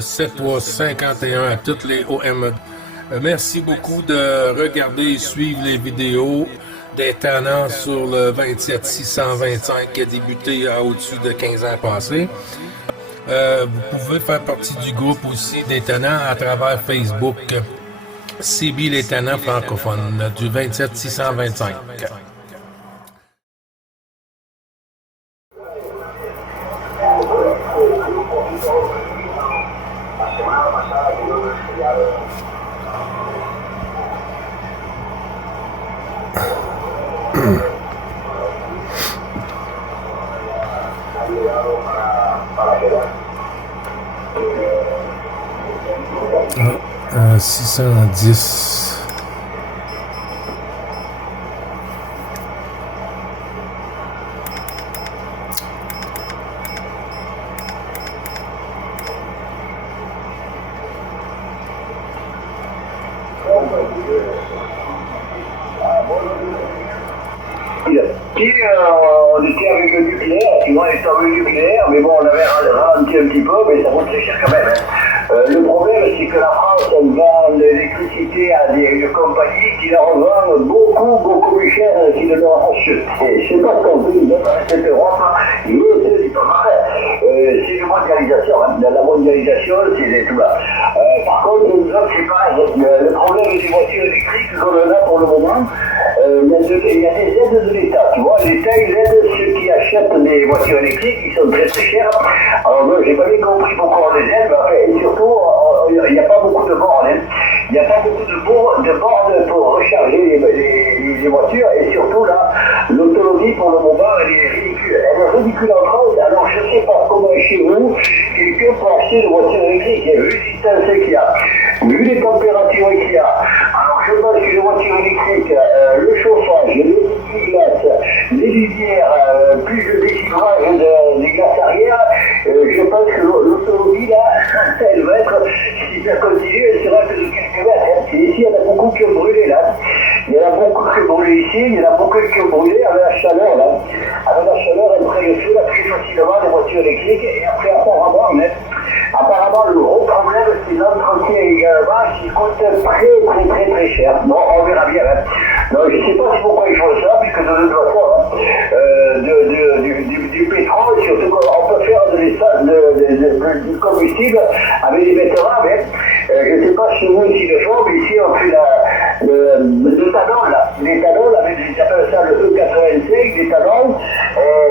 7351 à toutes les OME. Merci beaucoup de regarder et suivre les vidéos des tannants sur le 27625 qui a débuté au-dessus de 15 ans passés. Vous pouvez faire partie du groupe aussi des tannants à travers Facebook. CB les tannants francophones du 27625. Ah, 610. Puis on était avec le nucléaire, sinon on était avec le nucléaire, mais bon, on avait ralenti un petit peu, mais ça coûte très cher quand même. Le problème, c'est que la France, elle vend l'électricité à une compagnie qui la revend beaucoup plus cher qu'il ne leur achète. Et c'est pas ce qu'on veut, dans cette Europe, il est pas c'est une mondialisation, hein. La mondialisation, c'est tout là. Par contre, nous autres, c'est pareil. Le problème des voitures électriques, comme on a pour le moment, il y a des aides de l'État, tu vois. L'État, il aide ceux qui achètent des voitures électriques, qui sont très chères. Alors, moi, j'ai pas bien compris pourquoi on les aide, et surtout, il n'y a pas beaucoup de bornes. Hein. Il n'y a pas beaucoup de bornes pour recharger les voitures, et surtout, là, l'autonomie, pour le moment, elle est ridicule. Elle est ridicule en France, alors je ne sais pas comment chez vous, quelqu'un peut acheter une voiture électrique. Vu les distances qu'il y a, vu les températures qu'il y a, alors je pense qu'une voiture électrique, le chauffage, les glaces, les lumières, plus le déchiffrage des glaces arrière, je pense que l'autonomie là, elle va être, si ça continue, elle sera que de quelques mètres. Hein. Et ici, il y en a beaucoup qui ont brûlé là. Il y en a beaucoup qui ont brûlé ici, il y en a beaucoup qui ont brûlé avec la chaleur là. Avec la chaleur, elle prend le feu là, très facilement, les voitures électriques, et après, apparemment, le gros problème, c'est l'entretien également qui coûte très cher. Bon, on verra bien. Hein. Donc, je ne sais pas pourquoi ils font ça, puisque de toute façon, du pétrole, surtout qu'on peut faire du combustible avec des betteraves. Hein. Je ne sais pas chez vous s'ils le font, mais ici on fait l'éthanol, là. L'éthanol, ils appellent ça le E85, l'éthanol.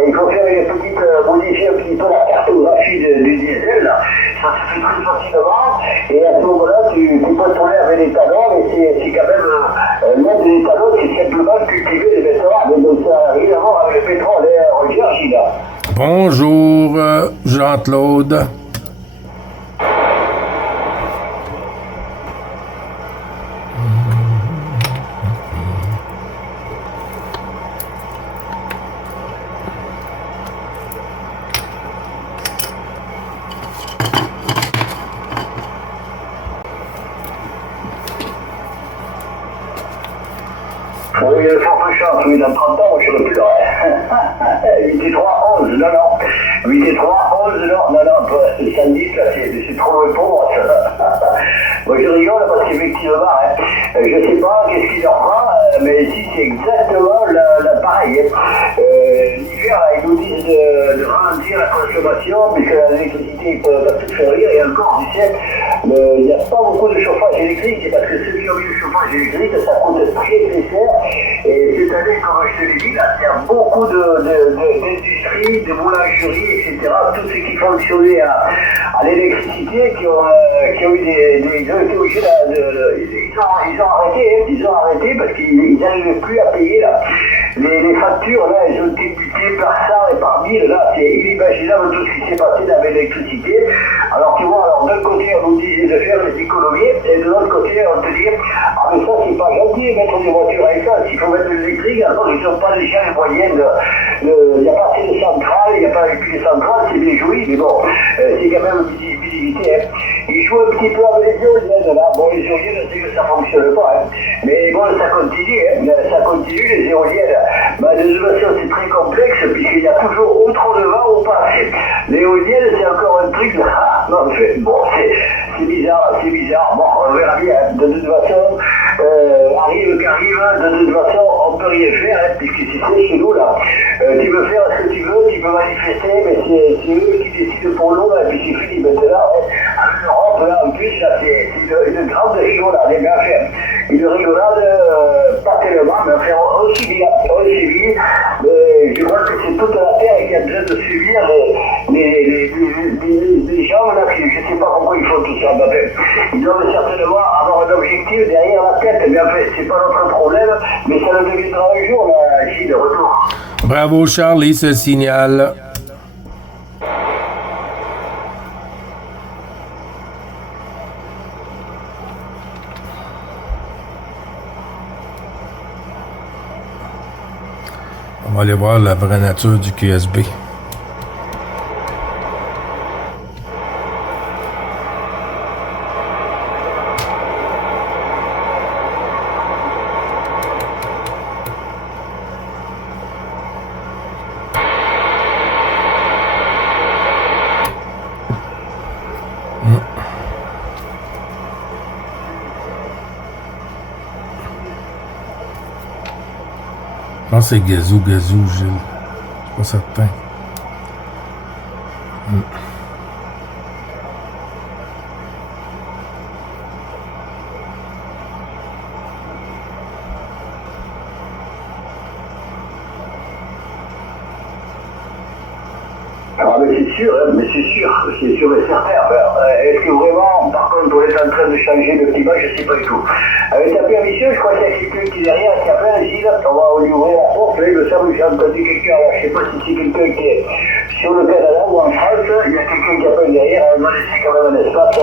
Il faut faire une petite, modifier un petit peu la cartographie du diesel, là. Ça se fait très facilement, et à ce moment-là, tu peux tourner avec l'éthanol, et c'est quand même, l'aide de l'éthanol, c'est simplement cultiver les betteraves. Donc ça n'a rien à voir avec le pétrole, hein, Georgie, là. Bonjour, Jean-Claude. Oui, il y a de fortes chances, oui, dans 30 ans, moi je serai plus là. 8 et 3, 11, non. 8 et 3, 11, non, samedi, là, c'est trop loin pour moi, ça. Moi je rigole parce qu'effectivement, hein, je sais pas qu'est-ce qu'il leur prend, mais ici c'est exactement pareil. Hein. L'hiver, ils nous disent de ralentir la consommation, puisque l'électricité, ils peuvent pas tout faire rire, et encore, tu sais, il n'y a pas beaucoup de chauffage électrique, parce que ceux qui ont eu le chauffage électrique, ça coûte très cher. Et cette année, comme je te l'ai dit, là, il y a beaucoup d'industries, de boulangeries, etc. Tous ceux qui fonctionnaient à l'électricité, qui ont eu ils ont arrêté parce qu'ils n'arrivaient plus à payer là. Les factures, là, elles ont été multipliées par 100 et par 1000, là, c'est inimaginable tout ce qui s'est passé dans l'électricité. Alors tu vois, d'un côté, on nous disait de faire des économies, et de l'autre côté, on te dit, ah mais ça, c'est pas gentil, mettre des voitures à essence, il faut mettre de l'électrique, alors ils n'ont pas déjà les moyens il n'y a pas assez de centrales, il n'y a pas plus de centrales, c'est bien joli, mais bon, c'est quand même une visibilité. Hein. Ils jouent un petit peu avec les éoliennes, là. Bon, les éoliennes, c'est que ça ne fonctionne pas, hein. Mais bon, ça continue, hein. Ça continue, les éoliennes. Bah, de toute façon, c'est très complexe, puisqu'il y a toujours ou trop de vent ou pas assez. L'éolienne, c'est encore un truc, non, bon, c'est bizarre. Bon, on verra bien. De toute façon, arrive qu'arrive, de toute façon, on peut rien faire, hein, puisque c'est chez nous, là. Tu peux faire ce que tu veux, tu peux manifester, mais c'est eux qui décident pour nous, et puis c'est fini. Maintenant, en Europe, là, en plus, là, c'est une grande rigolade, mais enfin, une rigolade, pas tellement, mais enfin, aussi bien, mais je crois que c'est toute la terre qui a besoin de suivre les gens, là, je ne sais pas pourquoi ils font tout ça, mais enfin, ils doivent certainement avoir un objectif derrière la tête, mais enfin, c'est pas notre problème, mais ça le deviendra un jour, là, ici, de retour. Bravo Charlie, ce signal. On va aller voir la vraie nature du QSB. Je pense que c'est Gazou, Gilles. Je suis pas certain. Ah, mais c'est sûr, hein, c'est sûr et certain. Est-ce que vraiment, par contre, on est en train de changer de climat, je ne sais pas du tout. Avec ta permission, je crois qu'il y a quelqu'un qui est derrière, qui appelle Gilles, on va lui ouvrir la porte, il me semble que j'ai entendu quelqu'un, alors je ne sais pas si c'est quelqu'un qui est sur le Canada ou en France, il y a quelqu'un qui appelle derrière, on va laisser quand même un espace,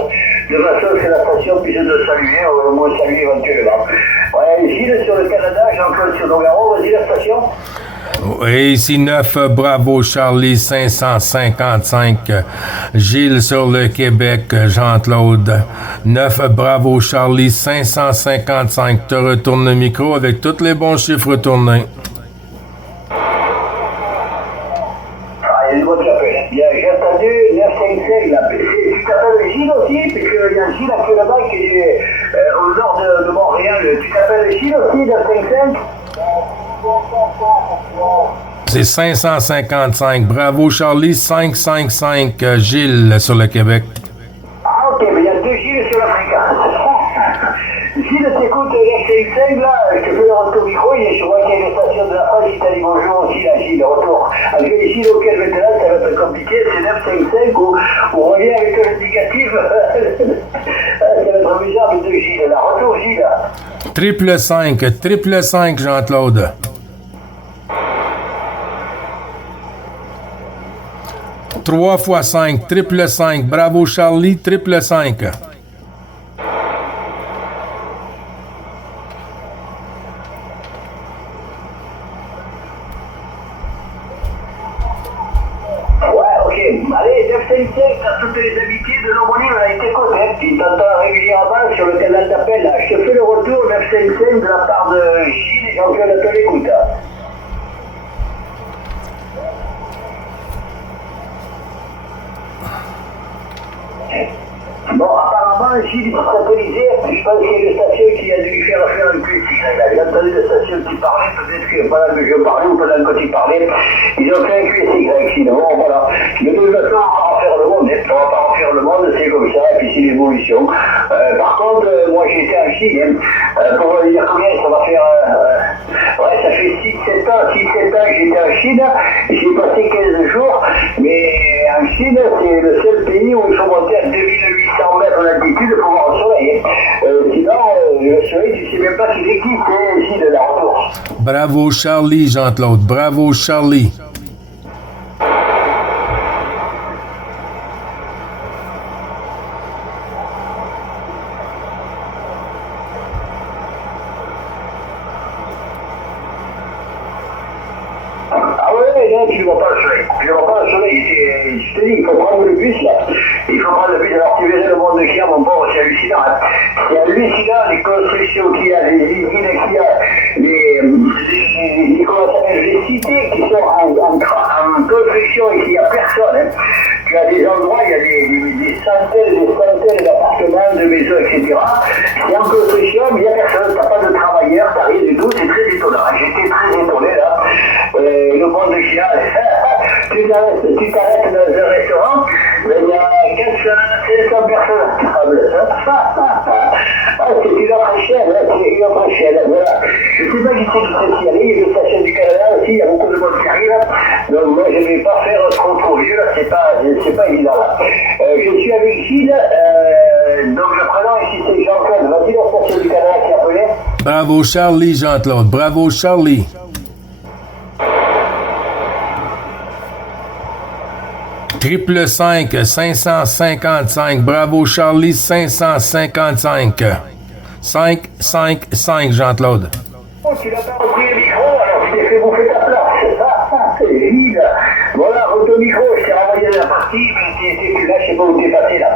de façon que la station puisse te saluer, ou me saluer éventuellement. Ouais, Gilles sur le Canada, Jean-Claude sur Nogaro, vas-y la station. Et ici 9 Bravo Charlie 555, Gilles sur le Québec, Jean-Claude. 9 Bravo Charlie 555, te retourne le micro avec tous les bons chiffres retournés. Ah, il y a une autre qui appelle. Bien, j'ai entendu 955 là. Tu t'appelles Gilles aussi, puisqu'il y a Gilles actuellement qui est au nord de Montréal. Tu t'appelles Gilles aussi, 955? C'est 555. Bravo Charlie 555, Gilles sur le Québec. Ah ok, mais il y a deux Gilles sur la fréquence. Gilles, t'écoutes F5 là, je te fais le retour micro, je vois qu'il y a une station de la France qui t'a dit bonjour aussi là, Gilles, retour. Avec les Gilles auquel maintenant ça va être compliqué, c'est 955 où on revient avec un indicatif. Ça va être bizarre mais deux Gilles là, retour Gilles. Triple 5, Jean-Claude. 3 x 5, triple 5. Bravo Charlie, triple 5. Allez, 955, t'as toutes les amitiés de l'homonyme a été connaître. Il t'entend régulièrement sur le canal d'appel. Je te fais le retour 955 de la part de Gilles et Jean-Claude te l'écoute. Bon, apparemment, Gilles est satellisé. Je pense qu'il y a une station qui a dû lui faire un QSY. J'ai entendu la station qui parlait, peut-être que pendant que je parlais ou pendant que tu parlais, ils ont fait un QSY. Sinon, voilà. De toute façon, on va en faire le monde. On va pas en faire le monde, c'est comme ça, et puis c'est l'évolution. Par contre, moi j'étais en Chine. Pour vous dire combien, ça va faire. Ouais, ça fait 6-7 ans. 6-7 ans que j'étais en Chine. J'ai passé 15 jours. Mais en Chine, c'est le seul pays où il faut monter à 2800 mètres d'altitude pour voir le soleil. Sinon, le soleil, tu sais même pas qu'il existe ici de la retour. Bravo Charlie, Jean-Claude. Bravo Charlie. Tu ne vois pas le soleil. Tu ne vois pas le soleil. Je te dis, il faut prendre le bus là. Il faut prendre le bus. Alors tu verrais le monde qu'il y a, mon pauvre, c'est hallucinant. Hein. C'est hallucinant les constructions qu'il y a, les villes qu'il y a, les cités qui sont en construction et qu'il n'y a personne. Hein. Tu as des endroits, il y a des centaines d'appartements vente de maison, etc. C'est en construction, mais il n'y a personne, t'as pas de travailleurs, t'as rien du tout, c'est très étonnant. J'étais très étonné là. Le monde de Chine, tu t'arrêtes dans un restaurant, mais il y a 400 personnes à table. C'est une autre échelle, c'est une autre échelle, voilà. Je ne sais pas qui c'est qui arrive, le station du Canada aussi, il y a beaucoup de monde qui arrive. Donc moi je ne vais pas faire trop vieux, là, c'est pas évident là. Je suis avec Gilles, donc le prénom ici c'est Jean-Claude. Vas-y, la station du Canada qui appelait. Bravo Charlie, Jean-Claude. Bravo Charlie. Triple 555. Bravo Charlie, 555. 555, Jean-Claude. Oh, tu n'as pas repris le micro, alors tu t'es fait bouffer ta place. C'est vide. Voilà, retourne au micro, je t'ai renvoyé la partie, mais t'es plus là, je sais pas où t'es passé là.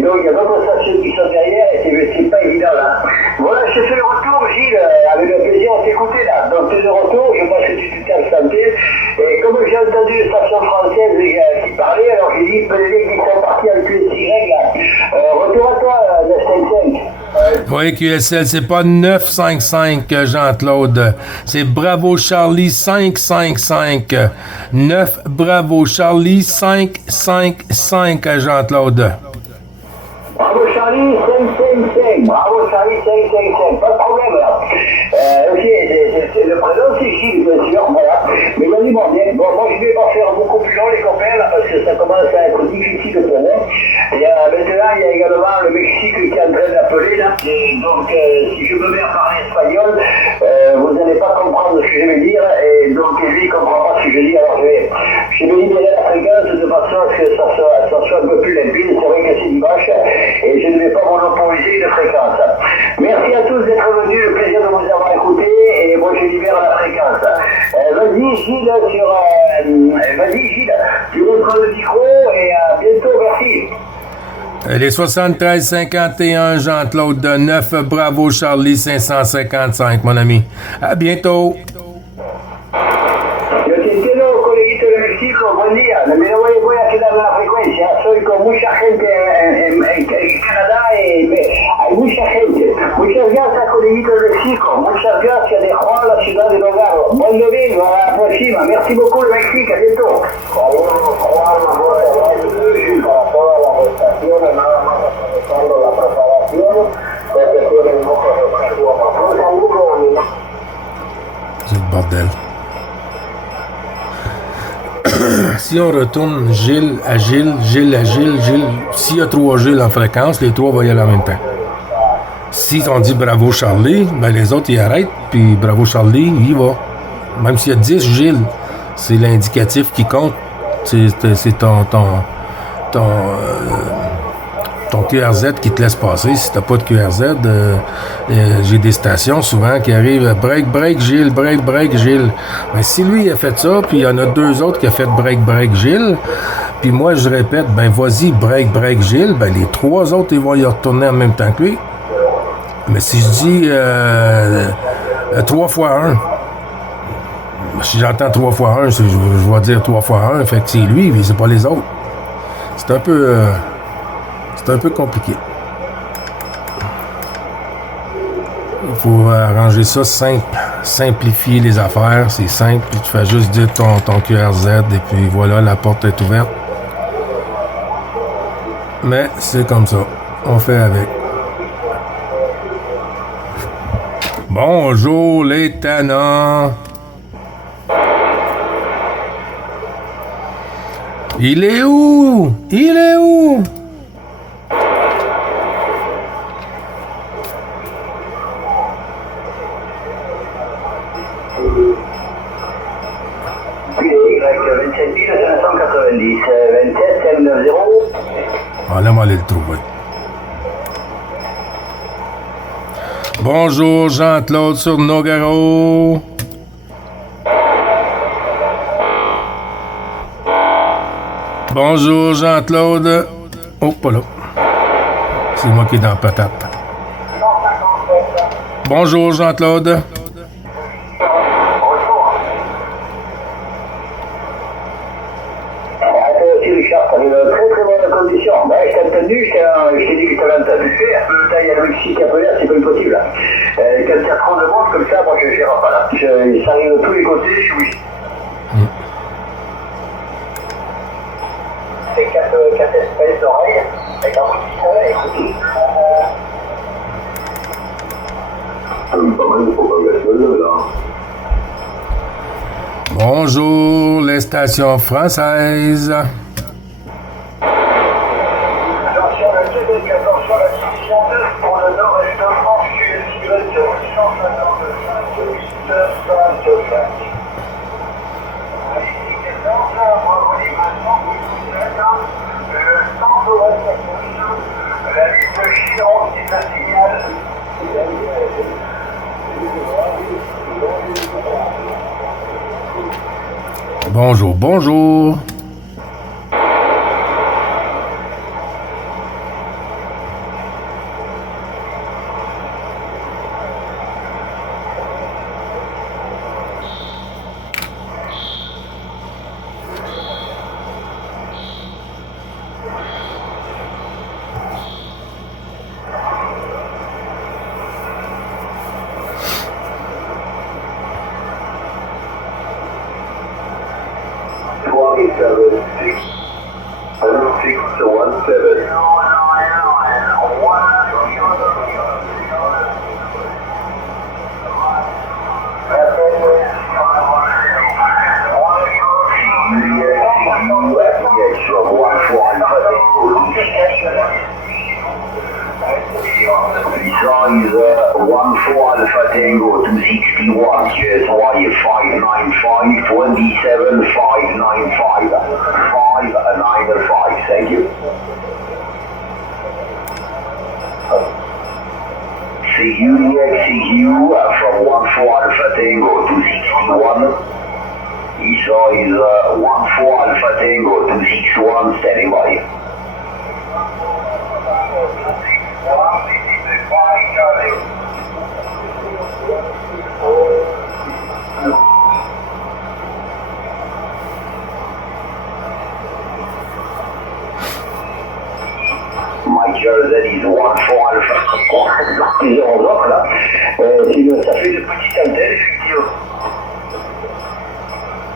Donc il y a d'autres stations qui sont derrière et c'est pas évident là. Voilà, je te fais le retour, Gilles, avec le plaisir de t'écouter là. Donc tu es de retour, je pense que tu t'es absenté. Et comme j'ai entendu les stations françaises qui parlaient, alors j'ai dit, peut-être qu'ils sont partis avec QSY là. Retour à toi, 955. Oui, QSL, c'est pas 955, Jean-Claude. C'est Bravo Charlie 555. 9 Bravo Charlie 555, Jean-Claude. Bravo Charlie, 555. Bravo Charlie, 555. Pas de problème là. Ok, le prénom c'est Gilles, bien sûr, voilà. Mais vas-y, bon, moi je vais pas faire beaucoup plus long les copains là, parce que ça commence à être difficile pour moi. Maintenant, il y a également le Mexique qui est en train d'appeler là. Et donc, si je me mets à parler espagnol, vous n'allez pas comprendre ce que je vais dire. Et donc, lui, il ne comprend pas ce que je dis. Alors, je vais libérer la fréquence de façon à ce que ça soit un peu plus limpide. C'est vrai que c'est dimanche et je ne vais pas monopoliser une fréquence. Merci à tous d'être venus. Le plaisir de vous avoir écouté. Et moi, je libère la fréquence. Vas-y, Gilles, tu reprends le micro et à bientôt. Merci. Les 73-51, Jean-Claude de 9, Bravo Charlie 555, mon ami. À bientôt. Yo te entiendo, coleguito de México, buen día. Me voy a quedar en la frecuencia. Soy con mucha gente en Canadá y hay mucha gente. Muchas gracias, coleguito de México. Muchas gracias de Juan, la ciudad de Nogaro. Buen domingo, a la próxima. Merci beaucoup, le Mexique. À bientôt. Saludos, Juan, para todas las estaciones, nada más aprovechando la propagación, porque tienen muchos objetivos. Un saludo a mi. C'est le bordel. Si on retourne Gilles à Gilles, Gilles à Gilles, Gilles, s'il y a 3 Gilles en fréquence, les 3 vont y aller en même temps. Si on dit Bravo Charlie, ben les autres ils arrêtent, puis Bravo Charlie, il y va. Même s'il y a 10 Gilles, c'est l'indicatif qui compte. C'est ton QRZ qui te laisse passer. Si t'as pas de QRZ, j'ai des stations souvent qui arrivent break Gilles, break Gilles. Ben, si lui a fait ça, puis il y en a 2 autres qui a fait break Gilles, puis moi je répète, ben vas-y break Gilles, ben les 3 autres ils vont y retourner en même temps que lui. Mais si je dis 3 fois 1, si j'entends 3 fois 1, je vais dire 3 fois 1, fait que c'est lui, mais c'est pas les autres. C'est un peu compliqué. Il faut arranger ça simple. Simplifier les affaires, c'est simple. Puis tu fais juste dire ton QRZ et puis voilà, la porte est ouverte. Mais c'est comme ça. On fait avec. Bonjour les tannants. Il est où? Il est où? Allez, on va aller le trouver. Bonjour Jean-Claude sur Nogaro. Bonjour Jean-Claude. Oh, pas là. C'est moi qui est dans la patate. Bonjour Jean-Claude. Richard, tu as une très très bonne condition. Ben, je tenu, je t'ai dit que tu avais un tas de faire. Là, il y a le Mexique un peu là, c'est pas possible. Là. Quand il y a trop de monde comme ça, moi je ne gère pas là. Ça arrive de tous les côtés, je suis obligé. C'est 4 espèces d'oreilles, avec un petit écoutez. Pas mal de propagation là. Bonjour, les stations françaises. Attention, le Québec, attention, la division 2 pour le nord-est de France, QSY 855, 855. La liste de Chiron qui se signale. Bonjour, bonjour. Ça fait de petites antennes, effectivement.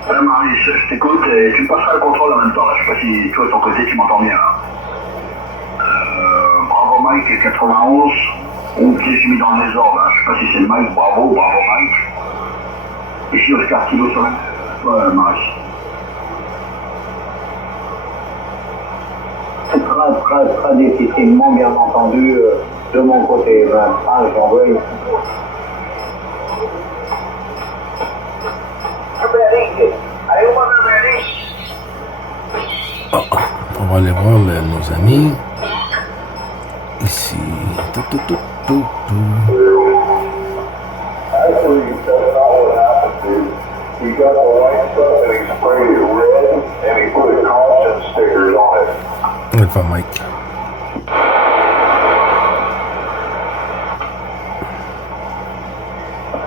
Voilà Marie, je t'écoute et tu passeras le contrôle en même temps. Là. Je sais pas si toi de ton côté tu m'entends bien. Là. Bravo Mike 91. Ou si j'ai mis dans le désordre. Là. Je sais pas si c'est Mike, bravo Mike. Ici Oscar Kilo sur la Marie. Très difficilement bien entendu de mon côté. J'en veux. Oh, on va aller voir nos amis. Ici. He got the white stuff and he sprayed it red and he put caution stickers on it. On va faire Mike.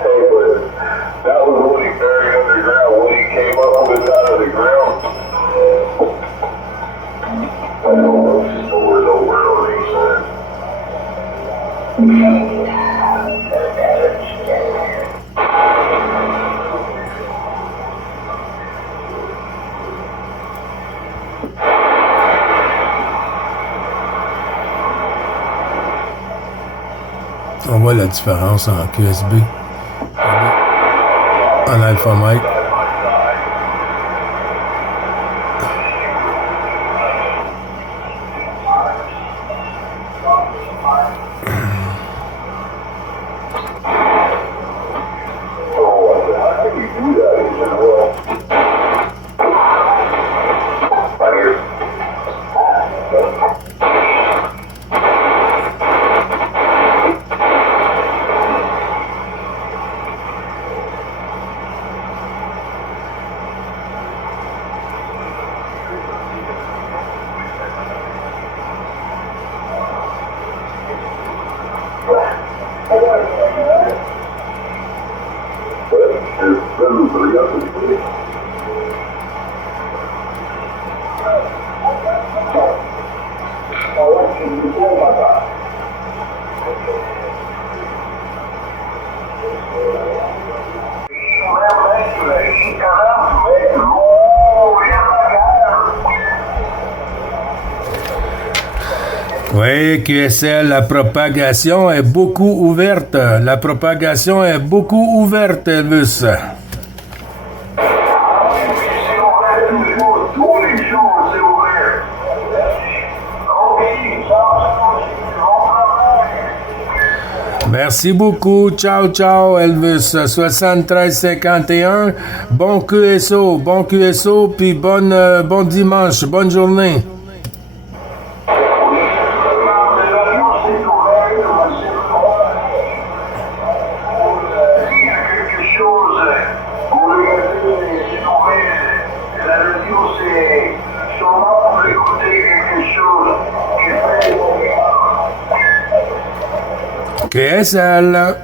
Hey, but that was what he buried underground. When he came up with it out of the ground, I know it's stored over on each side. On voit la différence en QSB. En Alpha Mike. Oui, QSL, la propagation est beaucoup ouverte. La propagation est beaucoup ouverte, Elvis. Merci beaucoup. Ciao, ciao, Elvis. 7351. Bon QSO, puis bon dimanche, bonne journée. QSL.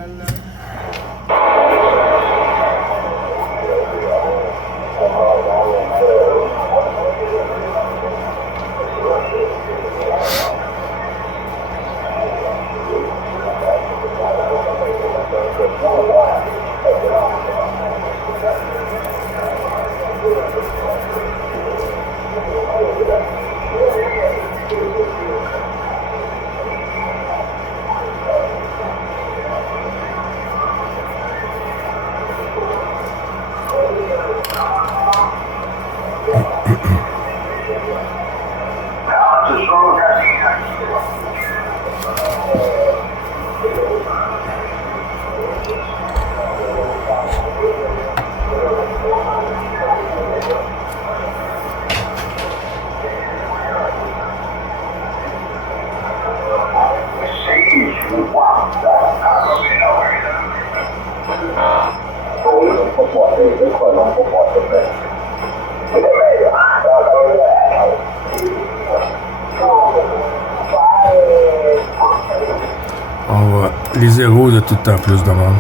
Les zéros de tout le temps plus de monde.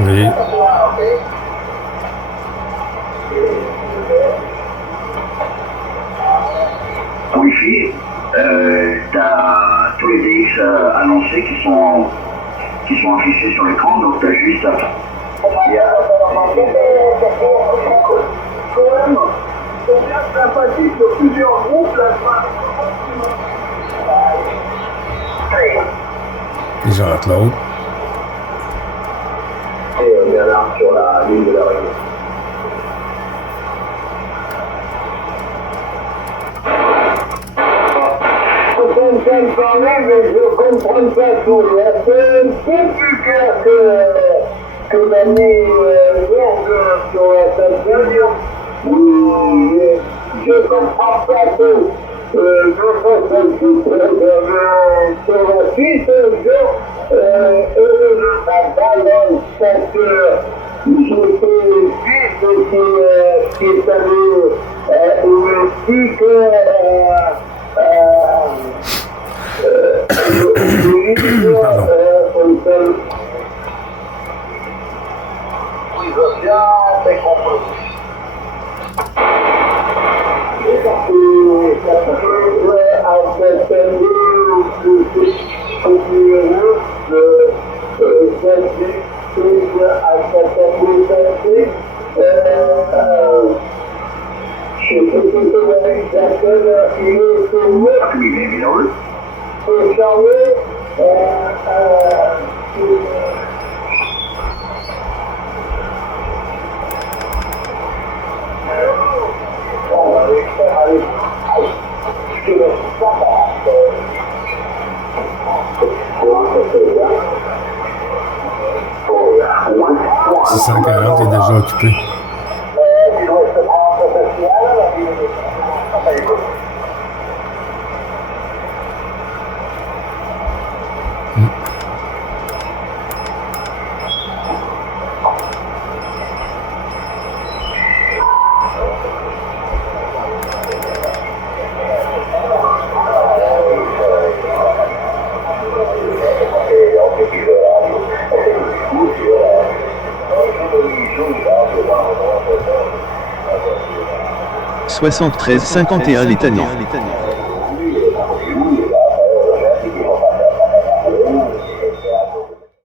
Oui. Wi-Fi, t'as tous les DX annoncés qui sont affichés sur l'écran, donc t'as juste à... sympathique de plusieurs groupes, là, J'arrête l'autre. et on est là sur la ligne de la règle. Quand même, mais je comprends pas tout. C'est un peu plus clair que l'année longue sur la station. Oui, je comprends pas tout. Je pense que sur la suite, et je travaille dans le secteur. J'étais juste qui est allé au Mexique. Pardon. C'est 140 est déjà occupé. 73 51 Létanie.